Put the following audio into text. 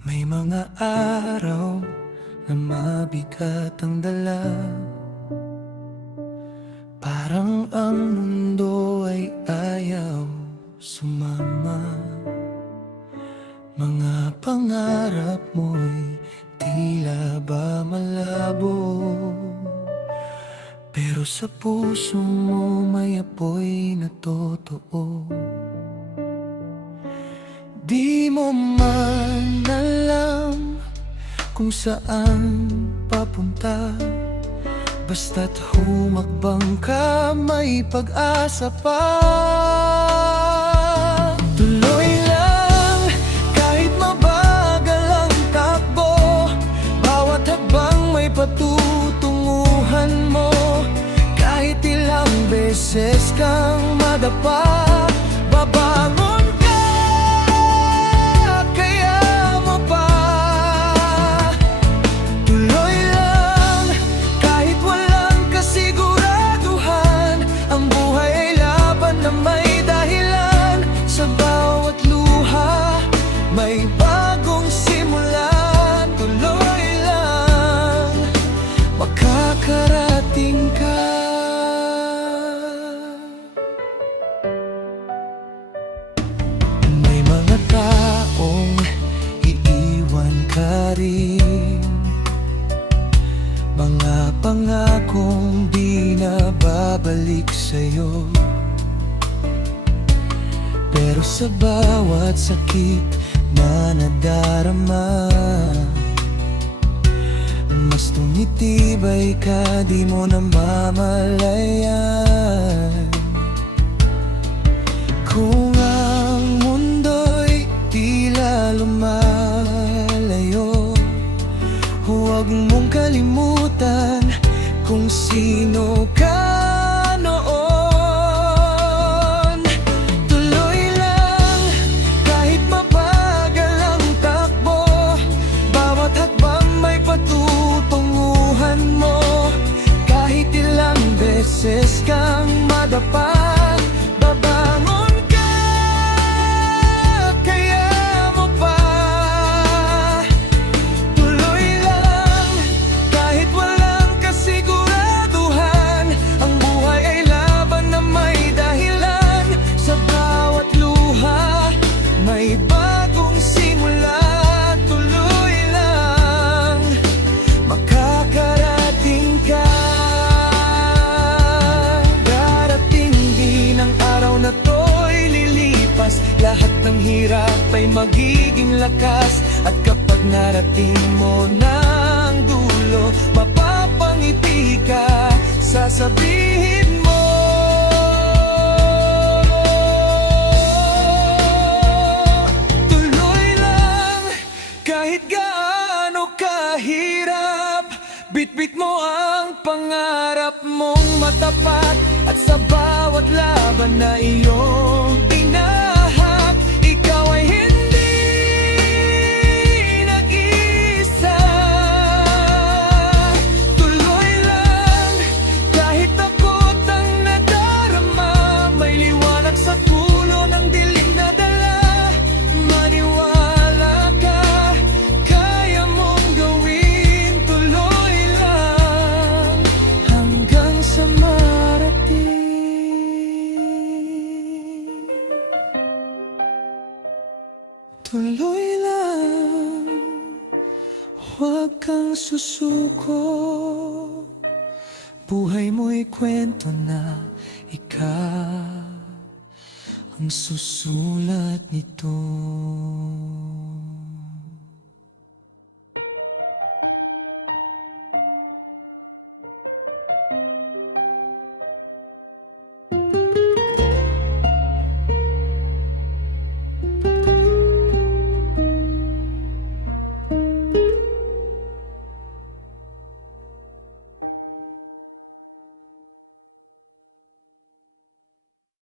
May mga araw na mabigat ang dala, parang ang mundo ay ayaw sumama. Mga pangarap mo'y tila ba malabo, pero sa puso mo may apoy na totoo. Di mo man alam kung saan papunta, basta't humakbang ka, may pag-asa pa. Tuloy lang, kahit mabagal ang takbo, bawat hakbang may patutunguhan mo. Kahit ilang beses kang madapa, babangon makakarating ka. May mga taong iiwan ka rin, mga pangakong di na babalik sa'yo. Pero sa bawat sakit na nadarama, mas tumitibay ka, di mo namamalayan. Kung ang mundo'y tila lumalayo, huwag mong kalimutan kung sino ka noon. Tuloy lang, kahit mabagal ang takbo, bawat hakbang may patutunguhan mo. Kahit ilang beses kang madapa, babangon ka, kaya mo pa. Tuloy lang, kahit walang kasiguraduhan, ang buhay ay laban na may dahilan. Sa bawat luha, may bagong simula. Tuloy lang, makakarating ka. Darating din ang araw na to'y lilipas, lahat ng hirap ay magiging lakas. At kapag narating mo ng dulo, mapapangiti ka, sasabihin mo, tuloy lang, kahit gaano kahirap, bitbit mo ang pangarap mong matapat. At sa bawat laban na iyong tinahak, ikaw ay hindi nag-iisa. Tuloy lang, kahit takot ang nadarama, may liwanag sa dulo ng dilim na dala. Maniwala ka, kaya mong gawin. Tuloy lang, hanggang sa marating. Tuloy lang, huwag kang susuko. Buhay mo'y kwento na ikaw ang susulat nito.